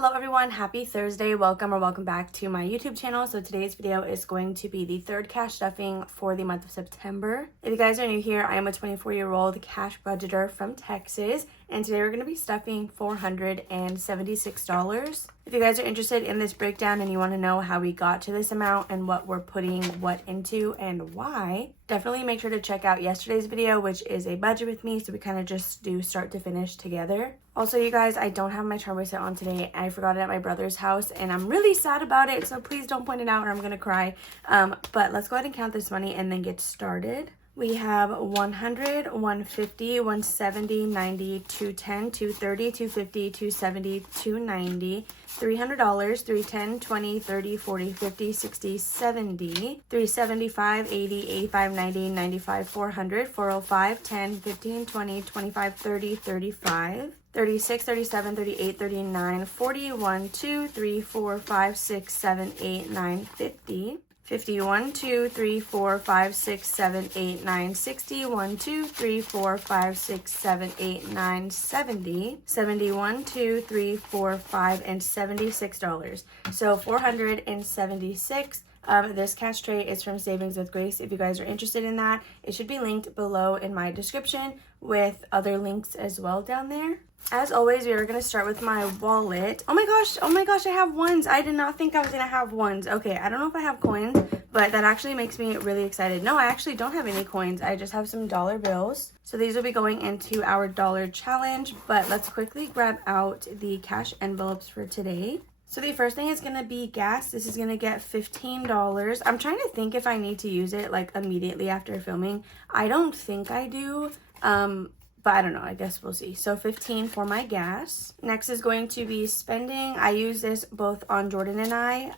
Hello everyone, happy Thursday. Welcome back to my YouTube channel. So today's video is going to be the third cash stuffing for the month of September. If you guys are new here, I am a 24-year-old cash budgeter from Texas, and today we're going to be stuffing $476. If you guys are interested in this breakdown and you want to know how we got to this amount and what we're putting what into and why, definitely make sure to check out yesterday's video, which is a budget with me, so we kind of just do start to finish together. Also, you guys, I don't have my charm bracelet on today. I forgot it at my brother's house and I'm really sad about it, so please don't point it out or I'm gonna cry. But let's go ahead and count this money and then get started. We have 100, 150, 170, 90, 210, 230, 250, 270, 290, $300, 310, 20, 30, 40, 50, 60, 70, 375, 80, 85, 90, 95, 400, 405, 10, 15, 20, 25, 30, 35, 36, 37, 38, 39, 41, 2, 3, 4, 5, 6, 7, 8, 9, 50. 51, 2, 3, 4, 5, 6, 7, 8, 9, 60, 1, 2, 3, 4, 5, 6, 7, 8, 9, 70, 71, 2, 3, 4, 5, and $76. So $476. This cash tray is from Savings with Grace. If you guys are interested in that, it should be linked below in my description with other links as well down there. As always, we are going to start with my wallet. Oh my gosh, I have ones. I did not think I was going to have ones. Okay, I don't know if I have coins, but that actually makes me really excited. No, I actually don't have any coins. I just have some dollar bills. So these will be going into our dollar challenge, but let's quickly grab out the cash envelopes for today. So the first thing is going to be gas. This is going to get $15. I'm trying to think if I need to use it like immediately after filming. I don't think I do. But I don't know, I guess we'll see. So 15 for my gas. Next is going to be spending. I use this both on Jordan and I,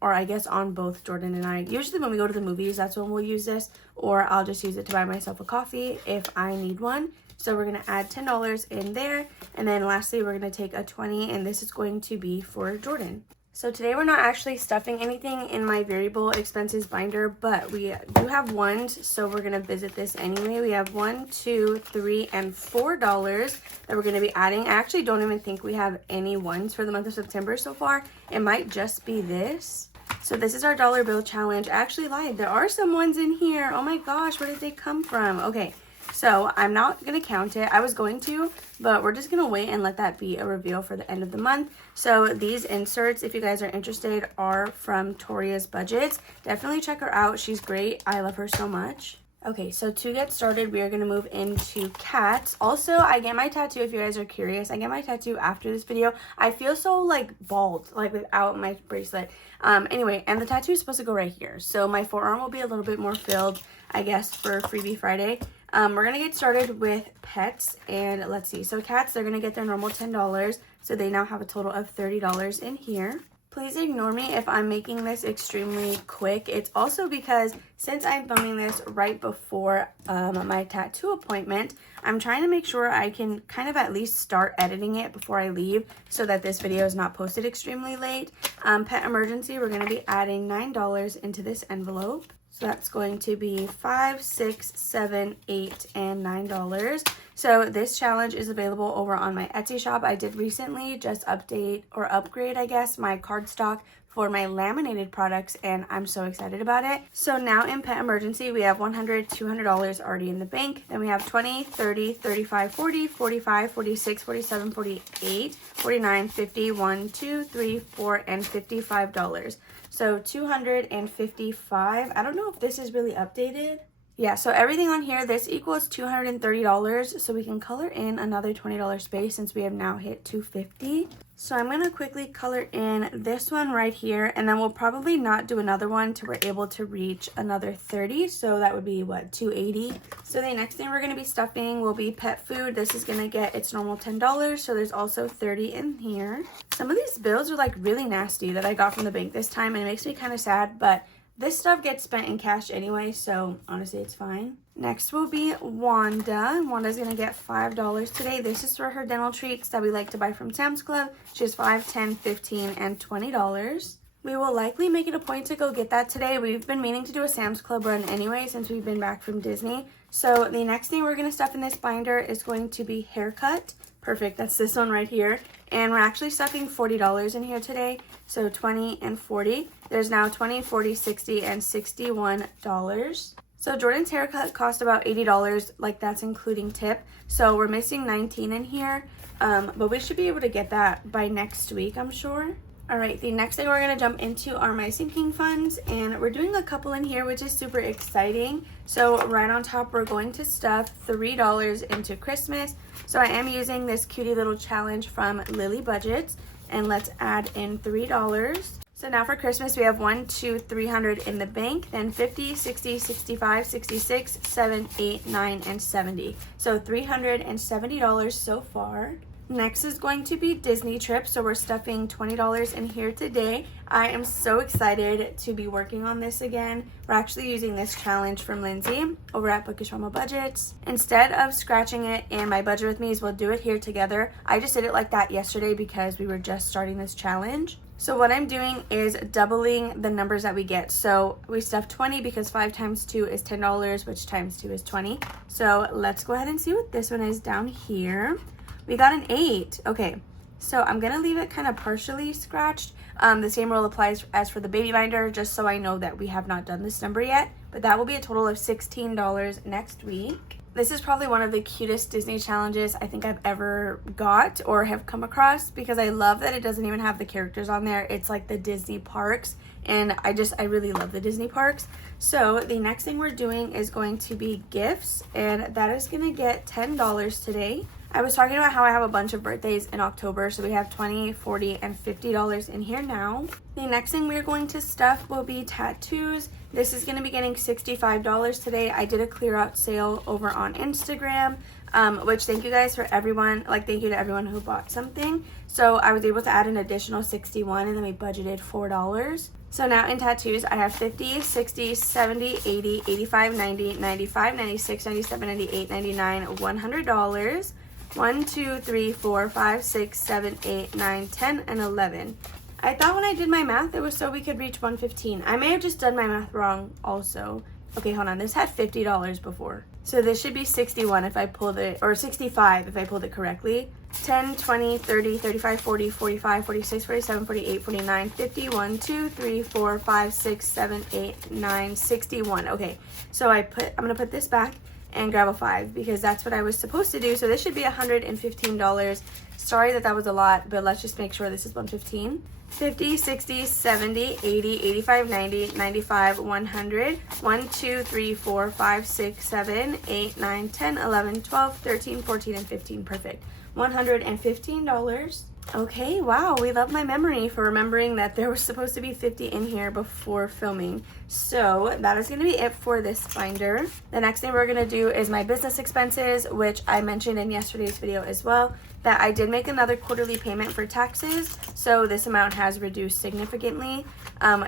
or I guess on both Jordan and I. Usually when we go to the movies, that's when we'll use this, or I'll just use it to buy myself a coffee if I need one. So we're going to add $10 in there. And then lastly, we're going to take a 20, and this is going to be for Jordan. So today we're not actually stuffing anything in my variable expenses binder, but we do have ones, so we're going to visit this anyway. We have $1, $2, $3, and $4 that we're going to be adding. I actually don't even think we have any ones for the month of September so far. It might just be this. So this is our dollar bill challenge. I actually lied. There are some ones in here. Oh my gosh, where did they come from? Okay. So I'm not going to count it. I was going to, but we're just going to wait and let that be a reveal for the end of the month. So these inserts, if you guys are interested, are from Toria's Budgets. Definitely check her out. She's great. I love her so much. Okay, so to get started, we are going to move into cats. Also, I get my tattoo, if you guys are curious. I get my tattoo after this video. I feel so, like, bald, like, without my bracelet. Anyway, and the tattoo is supposed to go right here. So my forearm will be a little bit more filled, I guess, for Freebie Friday. We're going to get started with pets, and let's see. So cats, they're going to get their normal $10, so they now have a total of $30 in here. Please ignore me if I'm making this extremely quick. It's also because since I'm filming this right before my tattoo appointment, I'm trying to make sure I can kind of at least start editing it before I leave so that this video is not posted extremely late. Pet emergency, we're going to be adding $9 into this envelope. So that's going to be $5, $6, $7, $8, and $9. So this challenge is available over on my Etsy shop. I did recently just update or upgrade, I guess, my cardstock for my laminated products, and I'm so excited about it. So now in Pet Emergency, we have $100, $200 already in the bank. Then we have 20, 30, 35, 40, 45, 46, 47, 48, 49, 50, 1, 2, 3, 4, and $55. So $255. I don't know if this is really updated. Yeah, so everything on here, this equals $230. So we can color in another $20 space since we have now hit $250. So I'm going to quickly color in this one right here, and then we'll probably not do another one till we're able to reach another 30. So that would be, what, 280? So the next thing we're going to be stuffing will be pet food. This is going to get its normal $10, so there's also 30 in here. Some of these bills are like really nasty that I got from the bank this time, and it makes me kind of sad, but this stuff gets spent in cash anyway, so honestly, it's fine. Next will be Wanda. Wanda's going to get $5 today. This is for her dental treats that we like to buy from Sam's Club. She has $5, $10, $15, and $20. We will likely make it a point to go get that today. We've been meaning to do a Sam's Club run anyway since we've been back from Disney. So the next thing we're going to stuff in this binder is going to be haircut. Perfect, that's this one right here. And we're actually stuffing $40 in here today. So 20 and 40. There's now 20, 40, 60, and $61. So Jordan's haircut cost about $80, like that's including tip. So we're missing 19 in here, but we should be able to get that by next week, I'm sure. All right, the next thing we're gonna jump into are my sinking funds, and we're doing a couple in here, which is super exciting. So right on top, we're going to stuff $3 into Christmas. So I am using this cutie little challenge from Lily Budgets, and let's add in $3. So now for Christmas, we have 1, 2, 300 in the bank, then 50, 60, 65, 66, 7, 8, 9, and 70. So $370 so far. Next is going to be Disney trip. So we're stuffing $20 in here today. I am so excited to be working on this again. We're actually using this challenge from Lindsay over at Bookish Mama Budgets. Instead of scratching it in my Budget With Me's, we'll do it here together. I just did it like that yesterday because we were just starting this challenge. So what I'm doing is doubling the numbers that we get. So we stuffed 20 because 5 times 2 is $10, which times 2 is 20. So let's go ahead and see what this one is down here. We got an 8. Okay, so I'm gonna leave it kind of partially scratched. The same rule applies as for the baby binder, just so I know that we have not done this number yet. But that will be a total of $16 next week. This is probably one of the cutest Disney challenges I think I've ever got or have come across, because I love that it doesn't even have the characters on there. It's like the Disney parks, and I really love the Disney parks. So the next thing we're doing is going to be gifts, and that is gonna get $10 today. I was talking about how I have a bunch of birthdays in October, so we have 20, 40, and $50 in here now. The next thing we're going to stuff will be tattoos. This is going to be getting $65 today. I did a clear out sale over on Instagram, which thank you guys for everyone, thank you to everyone who bought something. So I was able to add an additional 61, and then we budgeted $4. So now in tattoos, I have 50, 60, 70, 80, 85, 90, 95, 96, 97, 98, 99, $100. 1, 2, 3, 4, 5, 6, 7, 8, 9, 10, and 11. I thought when I did my math, it was so we could reach 115. I may have just done my math wrong also. Okay, hold on. This had $50 before. So this should be 61 if I pulled it, or 65 if I pulled it correctly. 10, 20, 30, 35, 40, 45, 46, 47, 48, 49, 50, 1, 2, 3, 4, 5, 6, 7, 8, 9, 61. Okay, so I'm gonna put this back and grab a 5 because that's what I was supposed to do. So this should be $115. Sorry that was a lot, but let's just make sure this is 115. 50, 60, 70, 80, 85, 90, 95, 100, 1, 2, 3, 4, 5, 6, 7, 8, 9, 10, 11, 12, 13, 14, and 15. Perfect. $115. Okay, wow, we love my memory for remembering that there was supposed to be 50 in here before filming. So that is going to be it for this binder. The next thing we're going to do is my business expenses, which I mentioned in yesterday's video as well, that I did make another quarterly payment for taxes. So this amount has reduced significantly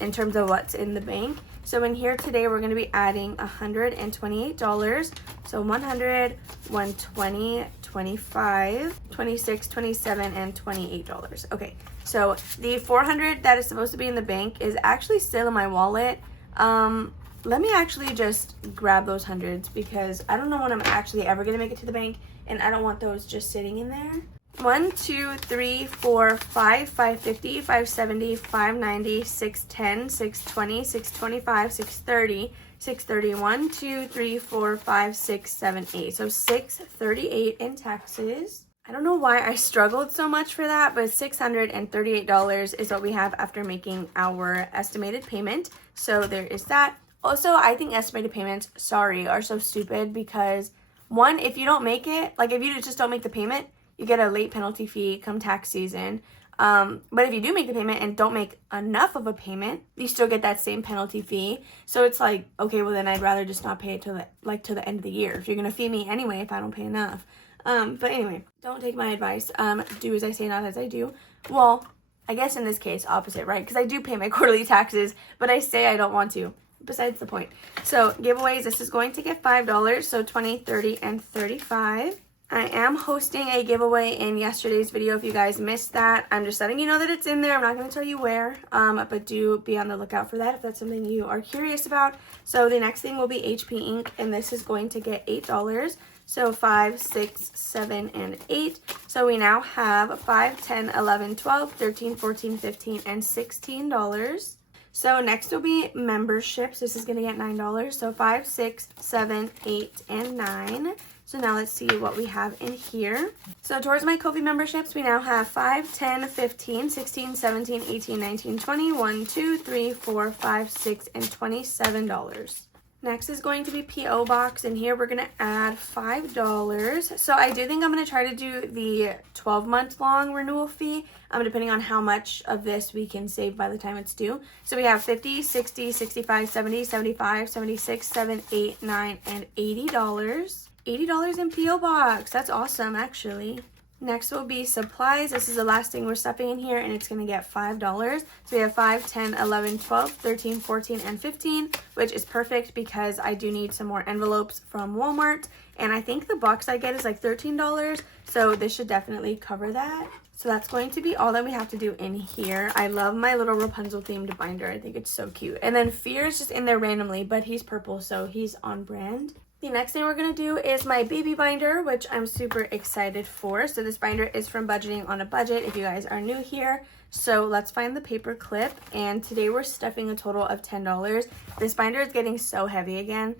in terms of what's in the bank. So in here today, we're going to be adding $128. So 100, 120, 25, 26, 27, and $28. Okay, so the $400 that is supposed to be in the bank is actually still in my wallet. Let me actually just grab those hundreds because I don't know when I'm actually ever going to make it to the bank, and I don't want those just sitting in there. 1, 2, 3, 4, 5, 550, 570, 590, 610, 620, 625, 630, 630, 1, 2, 3, 4, 5, 6, 7, 8. So $638 in taxes. I don't know why I struggled so much for that, but $638 is what we have after making our estimated payment. So there is that. Also, I think estimated payments, are so stupid because, one, if you don't make it, if you just don't make the payment, you get a late penalty fee come tax season. But if you do make the payment and don't make enough of a payment, you still get that same penalty fee. So it's like, okay, well then I'd rather just not pay it till the end of the year. If you're gonna fee me anyway, if I don't pay enough. But anyway, don't take my advice. Do as I say, not as I do. Well, I guess in this case, opposite, right? Because I do pay my quarterly taxes, but I say I don't want to. Besides the point. So giveaways, this is going to get $5. So 20, 30, and 35. I am hosting a giveaway in yesterday's video. If you guys missed that, I'm just letting you know that it's in there. I'm not going to tell you where, but do be on the lookout for that if that's something you are curious about. So the next thing will be HP ink, and this is going to get $8. So 5, 6, 7, and 8. So we now have $5, $10, $11, $12, $13, $14, $15, and $16. So next will be memberships. This is going to get $9. So 5, 6, 7, 8, and 9. So now let's see what we have in here. So towards my Ko-fi memberships, we now have 5, 10, 15, 16, 17, 18, 19, 20, 1, 2, 3, 4, 5, 6, and $27. Next is going to be P.O. Box, and here we're going to add $5. So I do think I'm going to try to do the 12-month long renewal fee, depending on how much of this we can save by the time it's due. So we have $50, $60, $65, $70, $75, $76, $7, $8, $9, and $80. $80 in P.O. Box. That's awesome, actually. Next will be supplies. This is the last thing we're stuffing in here, and it's going to get $5. So we have 5, 10, 11, 12, 13, 14, and 15, which is perfect because I do need some more envelopes from Walmart. And I think the box I get is like $13, so this should definitely cover that. So that's going to be all that we have to do in here. I love my little Rapunzel themed binder. I think it's so cute. And then Fear is just in there randomly, but he's purple, so he's on brand. The next thing we're going to do is my baby binder, which I'm super excited for. So this binder is from Budgeting on a Budget if you guys are new here. So let's find the paper clip, and today we're stuffing a total of $10. This binder is getting so heavy again.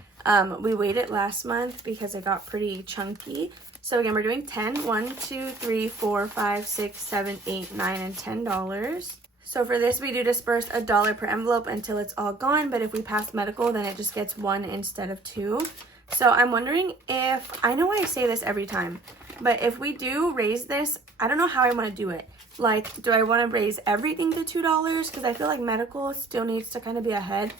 We weighed it last month because it got pretty chunky. So again, we're doing 10. 1, 2, 3, 4, 5, 6, 7, 8, 9, and $10. So for this, we do disperse $1 per envelope until it's all gone. But if we pass medical, then it just gets 1 instead of 2. So I'm wondering if, I know I say this every time, but if we do raise this, I don't know how I want to do it. Like, do I want to raise everything to $2? Because I feel like medical still needs to kind of be ahead.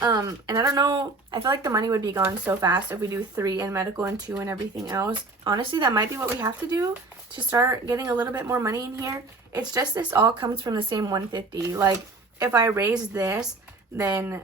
And I don't know, I feel like the money would be gone so fast if we do 3 in medical and 2 in everything else. Honestly, that might be what we have to do to start getting a little bit more money in here. It's just this all comes from the same $150. Like, if I raise this, then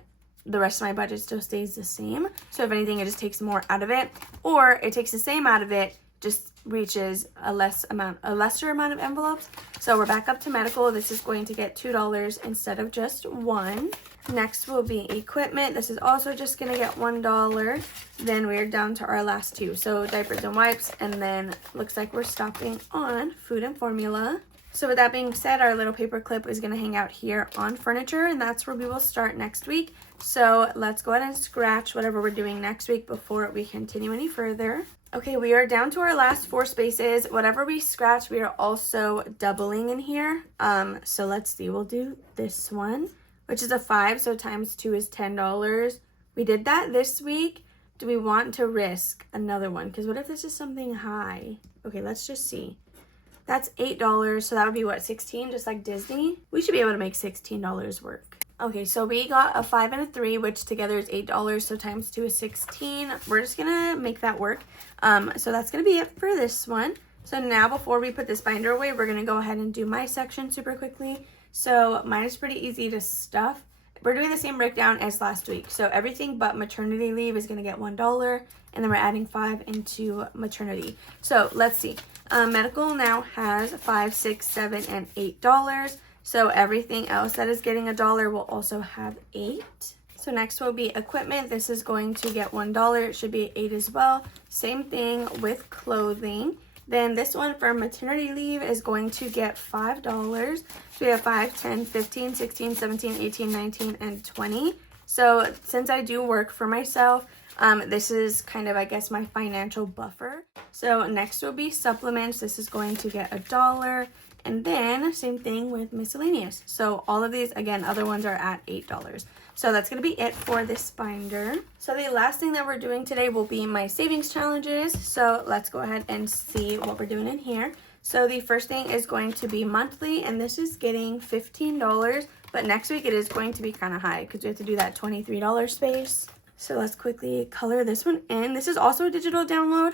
the rest of my budget still stays the same. So if anything, it just takes more out of it, or it takes the same out of it, just reaches a lesser amount of envelopes. So we're back up to medical. This is going to get $2 instead of just 1. Next will be equipment. This is also just going to get $1. Then we're down to our last 2. So diapers and wipes, and then looks like we're stopping on food and formula. So with that being said, our little paper clip is going to hang out here on furniture, and that's where we will start next week. So let's go ahead and scratch whatever we're doing next week before we continue any further. Okay, we are down to our last 4 spaces. Whatever we scratch, we are also doubling in here. So let's see, we'll do this one, which is a 5, so times 2 is $10. We did that this week. Do we want to risk another one? Because what if this is something high? Okay, let's just see. That's $8, so that would be what, 16, just like Disney? We should be able to make $16 work. Okay, so we got a 5 and a 3, which together is $8, so times 2 is 16. We're just gonna make that work. So that's gonna be it for this one. So now before we put this binder away, we're gonna go ahead and do my section super quickly. So mine is pretty easy to stuff. We're doing the same breakdown as last week. So everything but maternity leave is gonna get $1, and then we're adding 5 into maternity. So let's see. Medical now has $5, $6, $7, and $8. So everything else that is getting $1 will also have 8. So next will be equipment. This is going to get $1. It should be 8 as well. Same thing with clothing. Then this one for maternity leave is going to get $5. So we have 5, 10, 15, 16, 17, 18, 19, and 20. So since I do work for myself, this is kind of, I guess, my financial buffer. So next will be supplements. This is going to get $1. And then same thing with miscellaneous. So all of these, again, other ones are at $8. So that's going to be it for this binder. So the last thing that we're doing today will be my savings challenges. So let's go ahead and see what we're doing in here. So the first thing is going to be monthly, and this is getting $15. But next week it is going to be kind of high because we have to do that $23 space. So let's quickly color this one in. This is also a digital download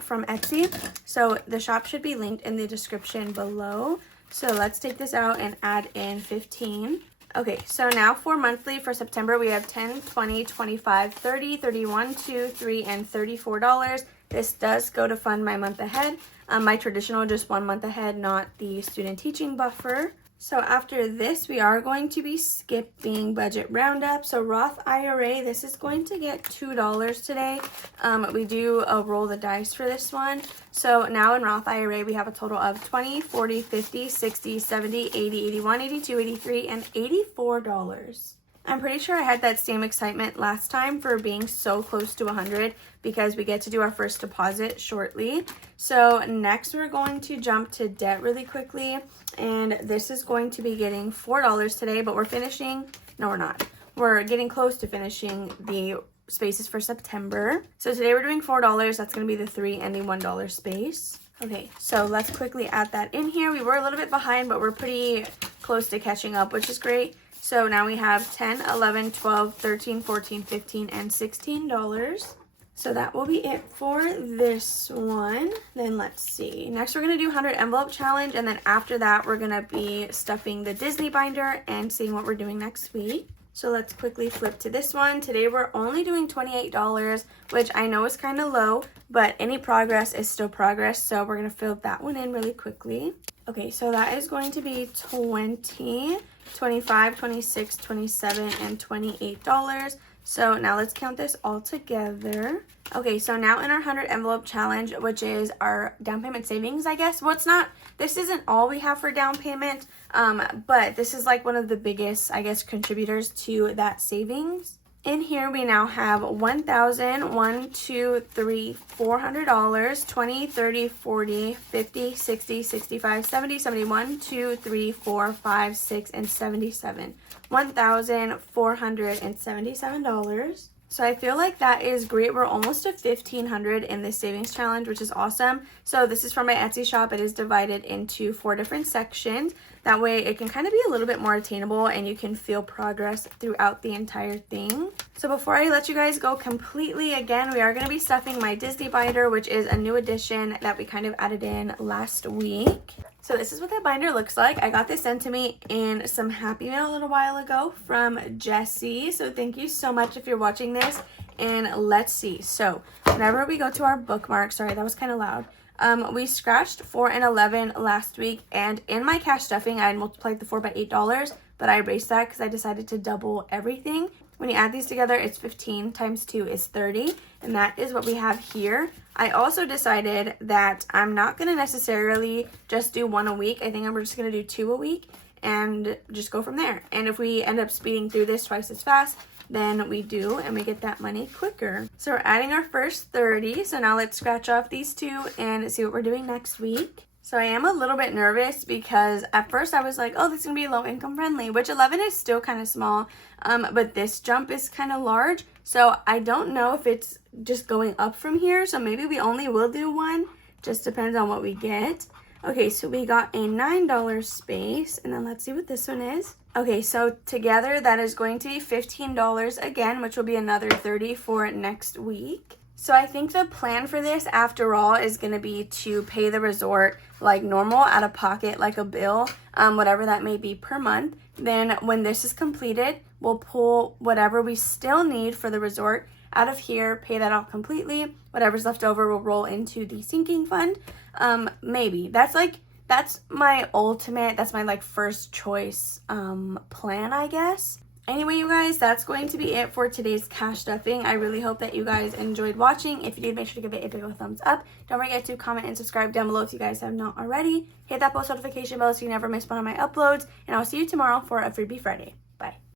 from Etsy. So the shop should be linked in the description below. So let's take this out and add in 15. Okay, so now for monthly for September, we have 10, 20, 25, 30, 31, 2, 3, and $34. This does go to fund my month ahead. My traditional just 1 month ahead, not the student teaching buffer. So after this, we are going to be skipping budget roundup. So Roth IRA, this is going to get $2 today. We do roll the dice for this one. So now in Roth IRA, we have a total of 20, 40, 50, 60, 70, 80, 81, 82, 83, and $84. I'm pretty sure I had that same excitement last time for being so close to 100 because we get to do our first deposit shortly. So next we're going to jump to debt really quickly, and this is going to be getting $4 today, but we're finishing, no we're not. We're getting close to finishing the spaces for September. So today we're doing $4, that's going to be the 3 and the $1 space. Okay, so let's quickly add that in here. We were a little bit behind, but we're pretty close to catching up, which is great. So now we have 10, 11, 12, 13, 14, 15, and $16. So that will be it for this one. Then let's see. Next we're going to do 100 envelope challenge, and then after that we're going to be stuffing the Disney binder and seeing what we're doing next week. So let's quickly flip to this one. Today we're only doing $28, which I know is kind of low, but any progress is still progress. So we're going to fill that one in really quickly. Okay, so that is going to be 20, 25, 26, 27, and $28. So now let's count this all together. Okay, so now in our 100 envelope challenge, which is our down payment savings, I guess. Well, it's not, this isn't all we have for down payment, but this is like one of the biggest, I guess, contributors to that savings. In here, we now have $1,000, $1, $2, $3, $400, 20, 30, 40, 50, 60, 65, 70, 71, 2, 3, 4, 5, 6, and 77. $1,477. So I feel like that is great. We're almost to $1,500 in this savings challenge, which is awesome. So this is from my Etsy shop. It is divided into 4 different sections. That way it can kind of be a little bit more attainable and you can feel progress throughout the entire thing. So before I let you guys go completely, again, we are going to be stuffing my Disney binder, which is a new addition that we kind of added in last week. So this is what that binder looks like. I got this sent to me in some Happy Mail a little while ago from Jessie. So thank you so much if you're watching this. And let's see. So whenever we go to our bookmark, sorry, that was kind of loud. We scratched 4 and 11 last week, and in my cash stuffing, I had multiplied the 4 by $8, but I erased that because I decided to double everything. When you add these together, it's 15 times 2 is 30, and that is what we have here. I also decided that I'm not going to necessarily just do 1 a week. I think I'm just going to do 2 a week and just go from there. And if we end up speeding through this twice as fast, then we do, and we get that money quicker. So we're adding our first 30. So now let's scratch off these 2 and see what we're doing next week. So I am a little bit nervous because at first I was like, oh, this is gonna be low income friendly, which 11 is still kind of small, but this jump is kind of large. So I don't know if it's just going up from here. So maybe we only will do 1, just depends on what we get. Okay, so we got a $9 space, and then let's see what this one is. Okay, so together that is going to be $15 again, which will be another 30 for next week. So I think the plan for this, after all, is going to be to pay the resort like normal, out of pocket, like a bill, whatever that may be per month. Then when this is completed, we'll pull whatever we still need for the resort out of here, pay that off completely. Whatever's left over will roll into the sinking fund. Maybe. That's my ultimate, that's my like first choice plan, I guess. Anyway, you guys, that's going to be it for today's cash stuffing. I really hope that you guys enjoyed watching. If you did, make sure to give it a big old thumbs up. Don't forget to comment and subscribe down below if you guys have not already. Hit that post notification bell so you never miss one of my uploads. And I'll see you tomorrow for a Freebie Friday. Bye.